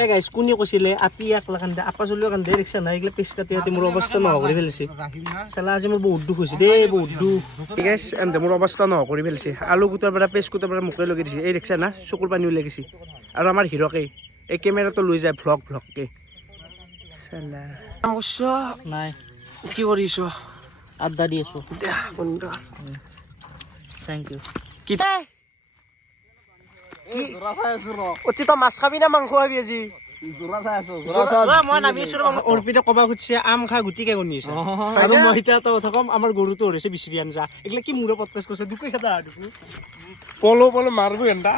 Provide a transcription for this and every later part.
এই গাইস কোনে কৈছিলে আপি একলা কান্দে আপা চলিও কান্দে ৰিক্সা নাই এইগিলা পিছ কাটি মোৰ অৱস্থা নোহোৱা কৰি পেলাইছে চালা আজি মোৰ বহুত দুখ হৈছে দেই বহুত দুখ গাইস এন্তে মোৰ অৱস্থা নোহোৱা কৰি পেলাইছে আলু কুটাৰ পৰা পেছ কুটাৰ পৰা মুখে লগাই দিছে এই ৰিক্সা না চকুৰ পানী ওলাই গৈছে আৰু আমাৰ হিৰকে এই কেমেৰাটো লৈ যায় ভ্লগকে চালা নাই কি কৰিছ আড্ডা দি আছো বন্ধু থ্যাংক ইউ কি জোৰা চাই আছো ৰ অতি তো মাছ খাবি না মাংস খাবি আজি জোৰা চাই আছো মই নামি আছো অৰ্পিতে কবা খুজিছে আম খা গুটিকে গনিছে আৰু মই এতিয়া তো কথা কম আমাৰ গৰুটো হৰিছে বিচৰি আনজা এগলা কি মুৰে পডকাষ্ট কৰিছে দুকে খাদা পলো পলো মারবো এন্ডা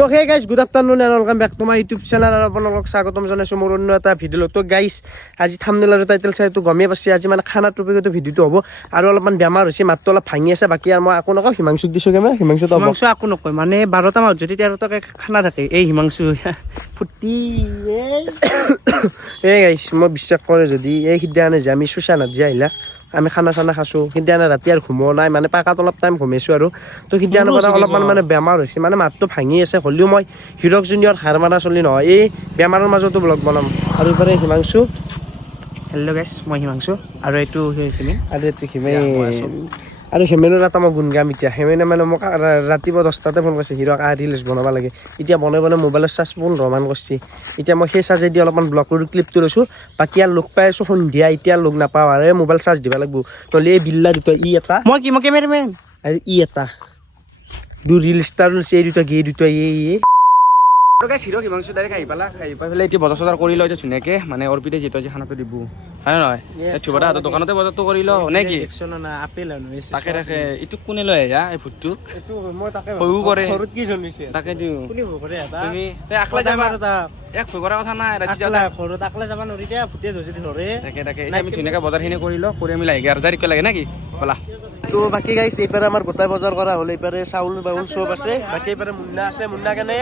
তো hey guys good afternoon and welcome back to my YouTube channel আৰু আপোনালোকক স্বাগতম জনাইছো মোৰ অন্য এটা ভিডিঅ তো গাইস আজি থাম্বনেল আৰু টাইটেল চাই তো গমে পাইছে আজি মানে খানা টপিকটো ভিডিঅটো হ'ব আৰু অলপমান বেমাৰ হৈছে মাতটো অলপ ভাঙি আছে বাকি আৰু মই আকো নকওঁ হিমাংশুক দিছো কেমে হিমাংশু আকো নকয় মানে 12টা মাহত যদি 13 টাকে খানা থাকে এই হিমাংশু ফুটি এই গাইস মই বিশ্বাস কৰে যদি এই সিদ্ধানে যে আমি সুশানাত যে আহিলা আমি খানা চানা খাইছো সিদিনা ৰাতি আৰু ঘুমোৱা নাই মানে পাকাত অলপ টাইম ঘুমাইছো আৰু তো সিদিনাৰ পৰা অলপমান মানে বেমাৰ হৈছে মানে মাতটো ভাঙি আছে হ'লেও মই হিৰক জুনিয়ৰ হাৰ মাৰা চলি নহয় এই বেমাৰৰ মাজতো ব্লগ বনাম আৰু ইফালে হিমাংশু হেল্ল' গাইছ মই হিমাংশু আৰু এইটো সেইখিনি আৰু এইটো আৰু হেমেনৰ এটা মই গুণ গাম এতিয়া হেমেনে মানে মোক ৰাতিপুৱা 10টাতে ফোন কৰিছে হিৰক ৰিলছ বনাব লাগে এতিয়া বনাই মোবাইলৰ চাৰ্জ 15 মান কৰিছে এতিয়া মই সেই চাৰ্জেদি অলপমান ব্লগৰ ক্লিপটো লৈছো বাকি আৰু লগ পাই আছো সন্ধিয়া এতিয়া লগ নাপাওঁ আৰু মোবাইল চাৰ্জ দিব লাগিব নহ'লে এই বিল্লা দুটা ই এটা মই কি মই কেমেৰামেন আৰু ই এটা দু ৰিল ষ্টাৰ লৈছে এই দুটা গে দুটা আৰু গাইছ হিৰক হিমাংশু ডাইৰেক্ট আহি পেলাই এতিয়া বজাৰ চজাৰ কৰি লওঁ এতিয়া ধুনীয়াকৈ মানে অৰ্পিতে যিটো আজি খানাটো দিব হয় নহয় চুবাদা হাতৰ দোকানতে বজাৰটো কৰি লওঁ নে কি আপেল তাকে তাকে এইটো কোনে লৈ আহে এই ভূতটো সৰু কৰে তাকে দিওঁ তুমি আকলাই যাবা আৰু এক ভয় কৰা কথা নাই ৰাতি ঘৰত আকলাই যাব নোৱাৰি দিয়া ভূতে যদি ধৰে তাকে তাকে এতিয়া আমি ধুনীয়াকৈ বজাৰখিনি কৰি লওঁ কৰি আমি লাগে 1000 লাগে নেকি বলা তো বাকি গাইছ এইপাৰে আমাৰ গোটাই বজাৰ কৰা হ'ল এইপাৰে চাউল বাউল চব আছে বাকি এইপাৰে মুন্না আছে মুন্না কেনে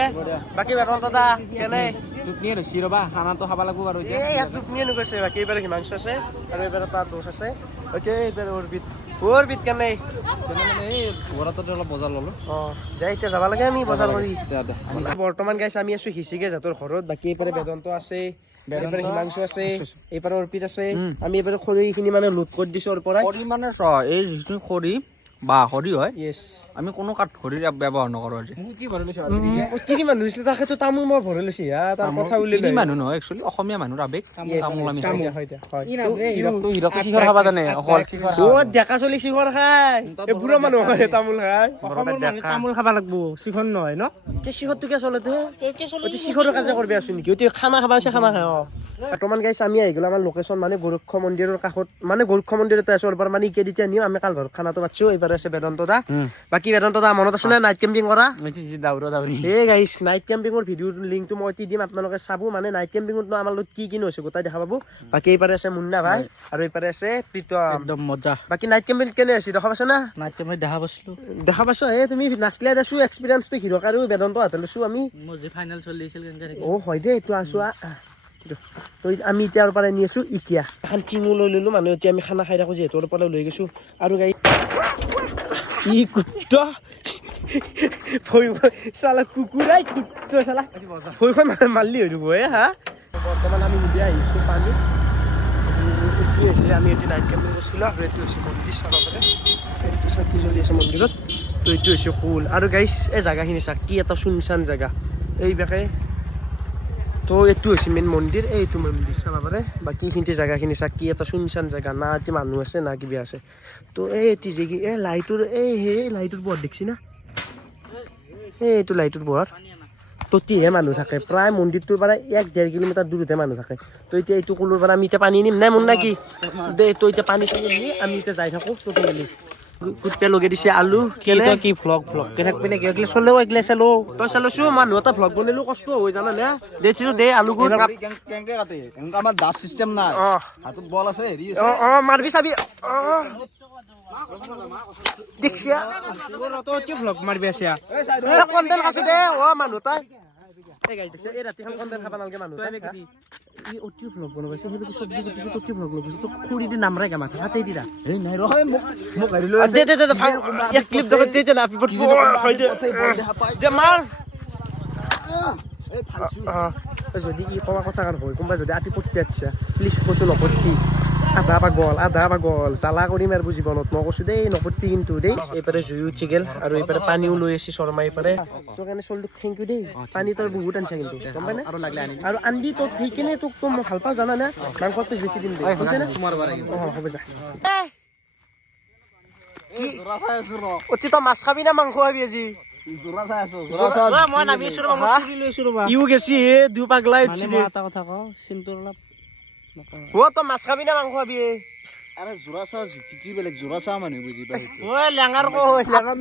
বাকি বেতন দাদা কেনে টুকনিয়ে ৰছি ৰবা খানাটো খাব লাগিব আৰু এতিয়া এই টুকনিয়ে নগৈছে বাকি এইপাৰে হিমাংশু আছে আৰু এইপাৰে তাৰ দোষ আছে ওকে এইপাৰে অৰবিত কেনে মানে এই ঘৰতে অলপ বজাৰ ললো যাই এতিয়া যাব লাগে আমি বজাৰ কৰি বৰ্তমান গাইছ আমি আছো হিচিকে জাতৰ ঘৰত বাকি এইপাৰে বেদন্ত আছে এইপাৰে হিমাংশু আছে এইপাৰে অৰ্পিত আছে আমি এইপাৰে খৰিখিনি মানে লোড কৰি দিছো ওৰ পৰা খৰি মানে এই যিটো খৰি বা খৰি হয় আমি কোনো কাঠ খৰি ব্যৱহাৰ নকৰো আজি কি ভৰি লৈছে কি মানুহ হৈছিলে তাকেতো তামোল মই ভৰি লৈছে তাৰ কথা উলিয়াই মানুহ নহয় একচুৱেলি অসমীয়া মানুহৰ আবেগ তামোল আমি হিৰকটো শিখৰ খাবা জানে অকল শিখৰ ডেকা চলি শিখৰ খায় এই বুঢ়া মানুহ হয় তামোল খায় অসমৰ মানুহ তামোল খাবা লাগিব শিখৰ নহয় ন কে শিখৰটো কে চলতে শিখৰৰ কাজে কৰবি আছো নেকি এতিয়া খানা খাবা আছে খানা খায় বৰ্তমান গাইছ আমি আহি গ'লো আমাৰ লোকেশ্যন মানে গৰুক্ষ মন্দিৰৰ কাষত মানে গৰুক্ষ মন্দিৰতে আছো ওপৰ মানে ইকেদিতিয়া নিও আমি কাল ঘৰত খানাটো পাচ্ছো এইবাৰ আছে বেদান্ত দা বাকি বেদান্ত দা মনত আছে না নাইট কেম্পিং কৰা এই গাইছ নাইট কেম্পিঙৰ ভিডিঅ'ৰ লিংকটো মই দিম আপোনালোকে চাব মানে নাইট কেম্পিঙত আমাৰ লগত কি কি হৈছে গোটাই দেখা পাব বাকি এইপাৰে আছে মুন্না ভাই আৰু এইপাৰে আছে প্ৰীতম একদম মজা বাকি নাইট কেম্পিং কেনে আছে দেখা পাইছা না নাইট কেম্পিং দেখা পাইছো এই তুমি নাচলে আছো এক্সপেৰিয়েন্সটো হিৰক আৰু বেদান্ত হাতে লৈছো আমি মই ফাইনেল চলি আছিল ও হয় দে এইটো আছো তো আমি এতিয়াৰ পৰা নি আছো এতিয়া এখন টিঙো লৈ ললো মানুহ এতিয়া আমি খানা খাই থাকো যিহেতু পৰা লৈ গৈছো আৰু গাই ই কুত্তা ভয় চালা কুকুৰাই কুত্তা চালা ভয় মাৰলি হৈ যাব হা বৰ্তমান আমি নিজে আহিছো পানী কি হৈছে আমি এতিয়া নাইট কেম্পিং কৰিছিলো আৰু এইটো হৈছে মন্দিৰ চাব পাৰে এইটো চাকি জ্বলি আছে মন্দিৰত তো এইটো হৈছে কুল আৰু গাইছ এই জাগাখিনি চা কি এটা শুনচান জাগা এই বেকে তো এইটো হৈছে মেইন মন্দিৰ এইটো মন্দিৰ চাব পাৰে বাকী এইখিনি জাগাখিনি চা কি এটা শুনচান জাগা না এটি মানুহ আছে না কিবা আছে তো এটি যে এই লাইটৰ এই লাইটৰ পোহৰ দেখছি না এইটো লাইটৰ পোহৰ ততিহে মানুহ থাকে প্ৰায় মন্দিৰটোৰ পৰা 1-1.5 কিলোমিটাৰ দূৰতে মানুহ থাকে তো এতিয়া এইটো কুলৰ পৰা আমি এতিয়া পানী নিম নাই মুন্না কি দে তো এতিয়া পানী নি আমি এতিয়া যাই থাকো চকী মেলি কুটপে লগে দিছে আলু কেলে কি ভ্লগ কেনে পেলে কেলে চলেও একলে চালো তই চালছো মানুহ এটা ভ্লগ বনালো কষ্ট হৈ জানা না দেছিলো দে আলু গুৰ কেংকে কাটে আমাৰ দাস সিস্টেম নাই হাতত বল আছে হেৰি আছে মারবি চাবি দেখিয়া তো কি ভ্লগ মারবি আছে এ কন্টেন্ট আছে দে ও মানুহ তাই এই গাইছ দেখছ এই ৰাতিখন কন্টেন্ট খাবা নালগে মানুহ তাই ই অতি ভ্লগ বনাইছে হেবি সবজি কুটিছে অতি ভ্লগ বনাইছে তো খুৰি দি নামৰাই গামা থাকাতেই দিৰা এই নাই ৰহ মোক গাড়ী লৈ দে এক ক্লিপ দেখতে তে না আপনি দে মার যদি ই কোৱা কথা কাৰণ হয় কোনোবাই যদি আপি পট্টি আচ্ছা প্লিজ কৈছোঁ নপত্তি আধা পাগল জ্বালা কৰিম আৰু জীৱনত মই কৈছোঁ দেই নপত্তি কিন্তু দেই এইপাৰে জুই উঠি গেল আৰু এইপাৰে পানীও লৈ আহিছে শৰ্মা এইপাৰে তোৰ কাৰণে চলটোক থেংক ইউ দেই পানী তই বহুত আনিছা কিন্তু গম পাই না আৰু আনদি তোক সেইকাৰণে তোক তো মই ভাল পাওঁ জানা না মাংসটো বেছি দিম দেই শুনছে না হ'ব যা অতি তই মাছ খাবি না মাংস খাবি আজি ইও গেছি দুই পাগলা উঠছি দে এটা কথা কওঁ চিন্তুৰ অলপ ও তই মাছ খাবি না মাংস খাবি আরে জোড়া চা জিটি বেলেগ জোড়া চা মানুহ বুজি পাই ও লেঙাৰ কো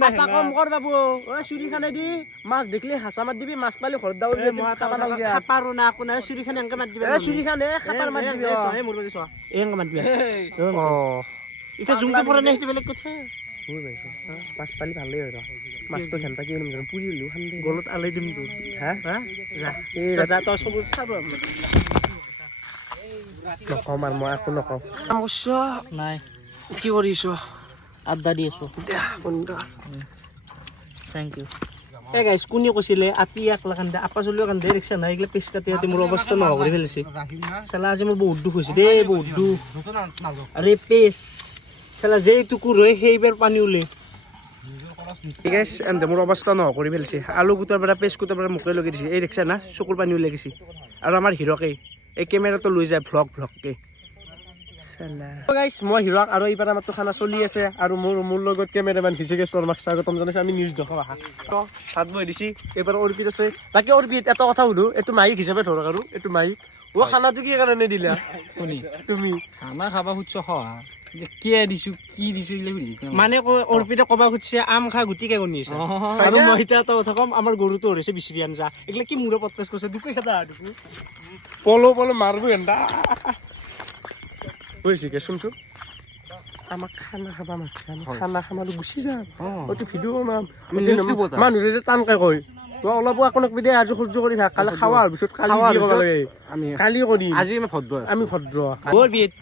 মাথা কম কৰ বাবু ও চুৰি খানে দি মাছ দেখলি হাসা মাত দিবি মাছ পালি ঘৰত দাও দি খাপাৰো না কোনে চুৰি খানে এনকে মাত দিবি চুৰি খানে খাপাৰ মাত দিবি এ মোৰ বলি চ এনকে মাত দিবি অ ইটা জুংটো পৰে নে হিতে বেলেগ কথা ওই ভাই মাছ পালি ভালেই হয় মাছটো ঘন্টা কি নিম পুৰি হলিও খান দে গলত আলাই দিম তোৰ হা যা এই যা তই সব চাব নকওঁ মাৰ মই একো নকওঁ নাই কি কৰিছ আড্ডা দি আছো থেংক ইউ এই গাইছ কোনে কৈছিলে আপি একলা কান্দে আপা চলিও কান্দে ৰিক্সা নাই এইগিলা পিছ কাটি কাটি মোৰ অৱস্থা নোহোৱা কৰি পেলাইছে চালা আজি মোৰ বহুত দুখ হৈছে দেই বহুত দুখ আৰে পেচ চালা যেই টুকুৰ হয় সেইবাৰ পানী ওলে ঠিক আছে এনে মোৰ অৱস্থা নোহোৱা কৰি পেলাইছে আলু কুটাৰ পৰা পেচ কুটাৰ পৰা মুখে লগাই দিছে এই ৰিক্সা না চকুৰ পানী ওলাই গৈছে আৰু আমাৰ হিৰকে এই কেমেৰাটো লৈ যায় ভ্লগকে মই হিৰক আৰু এইবাৰ আমাৰতো খানা চলি আছে আৰু মোৰ লগত কেমেৰামেন হিচাকে শৰ্মাক স্বাগতম জনাইছে আমি নিউজ দেখাওঁ আহা ভাত বহি দিছি এইবাৰ অৰ্পিত আছে বাকী অৰ্পিত এটা কথা সুধো এইটো মাইক হিচাপে ধৰক আৰু এইটো মাইক ও খানাটো কি কাৰণে দিলা তুমি খানা খাবা খুজছ খোৱা কিয় দিছো কি দিছো মানে অৰ্পিতে কবা খুজিছে আম খা গুটিকে কণিছে আৰু মই এতিয়া এটা কথা কম আমাৰ গৰুটো হৰিছে বিচৰি আনজা এইগিলা কি মূৰে পডকাষ্ট কৰিছে দুপে খেতা পলো মাৰবো এন্দা হৈছে কে শুনছো আমাক খানা খাবা মাছে আমি খানা খামালো গুচি যাম অতি ভিডিঅ' বনাম মানুহে যে টানকে কয় তই অলপ আকনক বিদে আজি সহ্য কৰি থাক কালি খাৱা হোৱাৰ পিছত কালি কি কৰিব লাগে আমি কালি কৰিম আজি আমি ভদ্ৰ বৰ বিত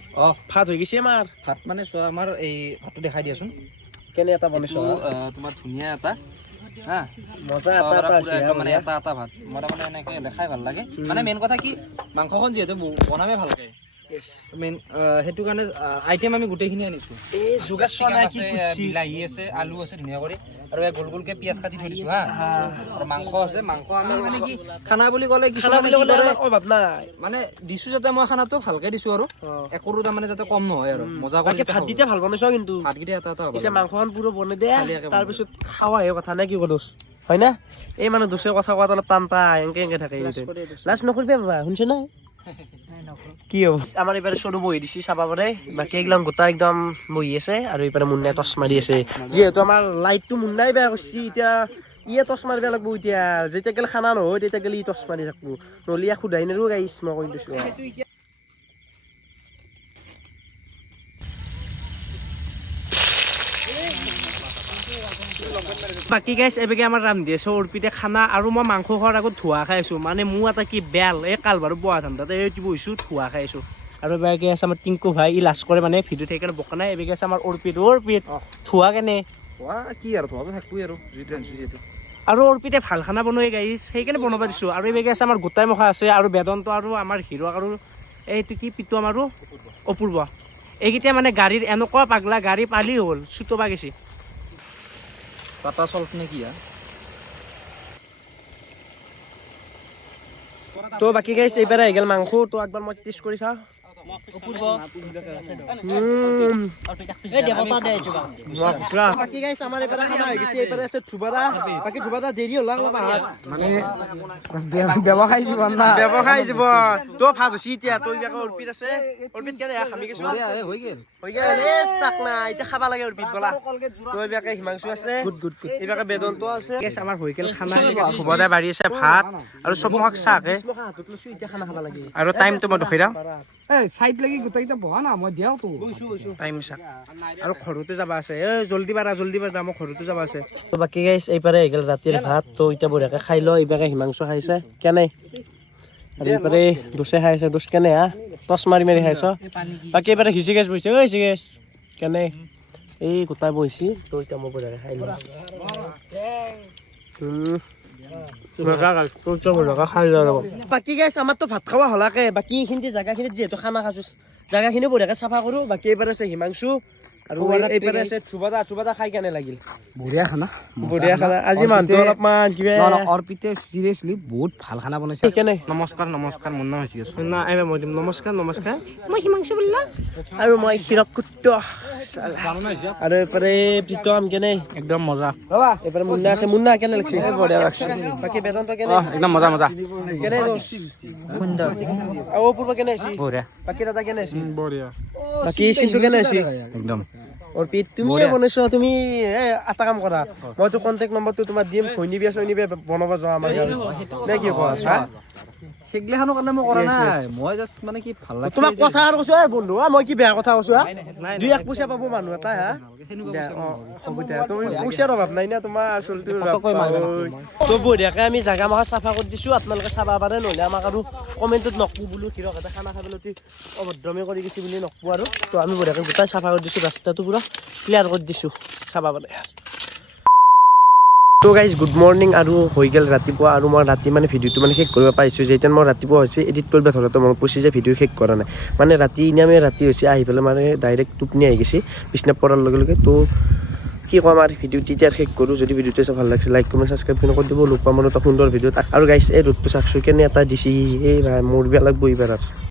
ভাত হৈ গৈছে আমাৰ ভাত মানে চোৱা আমাৰ এই ভাতটো দেখাই দিয়াচোন কেনে এটা বনাইছো তোমাৰ ধুনীয়া এটা হা মজা এটা একদম মানে এটা ভাত মানে এনেকে দেখাই ভাল লাগে মানে মেইন কথা কি মাংসখন যিহেতু বনামে ভালকে মেইন সেইটো কাৰণে আইটেম আমি গোটেইখিনি আনিছো বিলাহী আছে আলু আছে ধুনীয়া কৰি আৰু গোল গোলকে পিঁয়াজ কাটি থৈ দিছো হা আৰু মাংস আছে মাংস আমাৰ মানে কি খানা বুলি ক'লে কিছুমানে কি কৰে মানে দিছো যাতে মই খানাটো ভালকে দিছো আৰু একৰো তাৰমানে যাতে কম নহয় আৰু মজা কৰি ভাতকেইটা ভাল বনাইছ কিন্তু ভাতকেইটা এটা হ'ব এতিয়া মাংসখন পুৰো বনাই দে তাৰপিছত খাৱাহে কথা নে কি কৰো হয় না এই মানে দুচে কথা কোৱাত অলপ টান পায় এনকে থাকে লাজ নকৰিবি বাবা শুনছ না কি হ'ব আমাৰ এইবাৰে চৰু বহি দিছি চাবা পাৰে বাকী এইগিলান গোটা একদম বহি আছে আৰু এইবাৰে মুন্নাই টচ মাৰি আছে যিহেতু আমাৰ লাইটটো মুন্নাই বেয়া কৰিছি এতিয়া ইয়ে টচ মাৰিব লাগব এতিয়া যেতিয়া গেলে খানা নহয় তেতিয়া গেলে ই টচ মাৰি থাকবো নহ'লে ইয়াক সোধাই নেৰো গাইছ মই কৈ দিছো বাকী গাইছ এবেগে আমাৰ ৰান্ধি আছে অৰ্পিতে খানা আৰু মই মাংস খোৱাৰ আগত ধোৱা খাই আছো মানে মোৰ এটা কি বেল এই কালবাৰো বোৱা ধান্দাতে এই বহিছো ধোৱা খাই আছো আৰু এবেগে আছে আমাৰ টিংকু ভাই ই লাজ কৰে মানে ভিডিঅ'ত সেইকাৰণে বকা নাই এবেগে আছে আমাৰ অৰ্পিত ধোৱা কেনে কি আৰু ধোৱাটো থাকবই আৰু যিহেতু আৰু অৰ্পিতে ভাল খানা বনাই গাইছ সেইকাৰণে বনাব দিছো আৰু এবেগে আছে আমাৰ গোটাই মুখা আছে আৰু বেদন্ত আৰু আমাৰ হিৰক আৰু এইটো কি পিতু আমাৰো অপূৰ্ব এইকেইটা মানে গাড়ীৰ এনেকুৱা পাগলা গাড়ী পালি হ'ল চুটবা গেছি টাটা চল্ট নে কি তো বাকি গাইছ এইবাৰ আহি গেল মাংস তো একবাৰ মই টেষ্ট কৰি চাওঁ বাকি গাইছ আমাৰ এইবাৰ খানা হৈ গৈছে এইবাৰ আছে ধুবাদা বাকি ধুবাদা দেৰি হ'ল মানে ব্যৱসায় জীৱন না ব্যৱসায় জীৱন তো ভাত হৈছে এতিয়া তই যে অৰ্পিত আছে অৰ্পিত কেনে খামি গৈছো হৈ গেল এ চাক না এতিয়া খাবা লাগে অৰ্পিত বলা তই বেকে হিমাংশু আছে গুড এইবাকে বেদন্ত আছে গাইছ আমাৰ হৈ গেল খানা ধুবাদা বাঢ়ি আছে ভাত আৰু চব মক চাকে এতিয়া খানা খাবা লাগে আৰু টাইমটো মই দেখাই দাও সাইড লাগি গোটেইটা বহা না মই দিয়াও তো টাইম চাক আৰু ঘৰতে যাবা আছে এ জলদি বাৰা মই ঘৰতে যাবা আছে তো বাকি গাইছ এইবাৰে হৈ গেল ৰাতিৰ ভাত তো এতিয়া বঢ়িয়াকে খাই ল এইবাকে হিমাংশু খাইছে কেনে আৰু এইবাৰে দুচে খাইছে দুচ কেনে হা টচ মাৰি খাইছ বাকি এইবাৰে হিচি গেছ বহিছে ঐ হিচি গেছ কেনে এই গোটাই বহিছি তো এতিয়া মই বঢ়িয়াকে খাই ল বাকী গাইছ আমাৰতো ভাত খাব হলাকে বাকী এইখিনি জাগাখিনিত যিহেতু খানা খাইছো জাগাখিনি বঢ়িয়াকে চাফা কৰো বাকী এইবাৰ আছে হিমাংশু আৰু এইবাৰ আছে ধ্ৰুৱদা খাই কেনে লাগিল বঢ়িয়া খানা বঢ়িয়া খানা আজি মানুহটো অলপমান কিবা অৰ্পিতে চিৰিয়াছলি বহুত ভাল খানা বনাইছে কেনে নমস্কাৰ মোৰ নাম হৈছে মই দিম নমস্কাৰ মই হিমাংশু বুল্লা আৰু মই হিৰকুট্ট আৰু এইফালে প্ৰীতম কেনে একদম মজা এইফালে মুন্না আছে মুন্না কেনে লাগছে বঢ়িয়া লাগছে বাকী বেদান্ত কেনে একদম মজা মজা কেনে সুন্দৰ আৰু অপূৰ্ব কেনে আছে বঢ়িয়া বাকী দাদা কেনে আছে বঢ়িয়া বাকী চিন্তু কেনে আছে একদম অৰ্পিত তুমিয়ে বনাইছো তুমি এটা কাম কৰা মইতো কণ্টেক্ট নম্বৰটো তোমাৰ দিম ঘৈণীবিয়া চৈনীবিয়া বনাব যোৱা আমাৰ নে কি কোৱা সেইগিলাখনৰ কাৰণে মই কৰা নাই মই জাষ্ট মানে কি ভাল লাগিছে তোমাক কথা আৰু কৈছো বন্ধু মই কি বেয়া কথা কৈছো দুই এক পইচা পাব মানুহ এটা হা হ'ব দিয়া তুমি পইচাৰ অভাৱ নাই না তোমাৰ তো বঢ়িয়াকে আমি জাগা মাখা চাফা কৰি দিছো আপোনালোকে চাব পাৰে নহ'লে আমাক আৰু কমেণ্টত নকবো বোলো হিৰক এটা খানা খাবলৈ অতি অভদ্ৰমী কৰি দিছে বুলি নকবো আৰু তো আমি বঢ়িয়াকে গোটাই চাফা কৰি দিছো ৰাস্তাটো পুৰা ক্লিয়াৰ কৰি দিছো চাব পাৰে তো গাইজ গুড মৰ্ণিং আৰু হৈ গ'ল ৰাতিপুৱা আৰু মই ৰাতি মানে ভিডিঅ'টো মানে শেষ কৰিব পাৰিছোঁ যেতিয়া মই ৰাতিপুৱা হৈছে এডিট কৰিব ধৰোঁতে মনত পৰিছে যে ভিডিঅ' শেষ কৰা নাই মানে ৰাতি এনে আমি ৰাতি হৈছে আহি পেলাই মানে ডাইৰেক্ট টোপনি আহি গৈছে বিচনাত পৰাৰ লগে লগে তো কি ক'ম আৰু ভিডিঅ' তেতিয়া শেষ কৰোঁ যদি ভিডিঅ'টো চাই ভাল লাগিছে লাইক কমেণ্ট ছাবস্ক্ৰাইব কৰি দিব লগ পাম আৰু এটা সুন্দৰ ভিডিঅ'ত আৰু গাইজ এই ৰ'দটো চাকচোন কেনে এটা দিছে এই মোৰ বেয়া লাগব এইবাৰ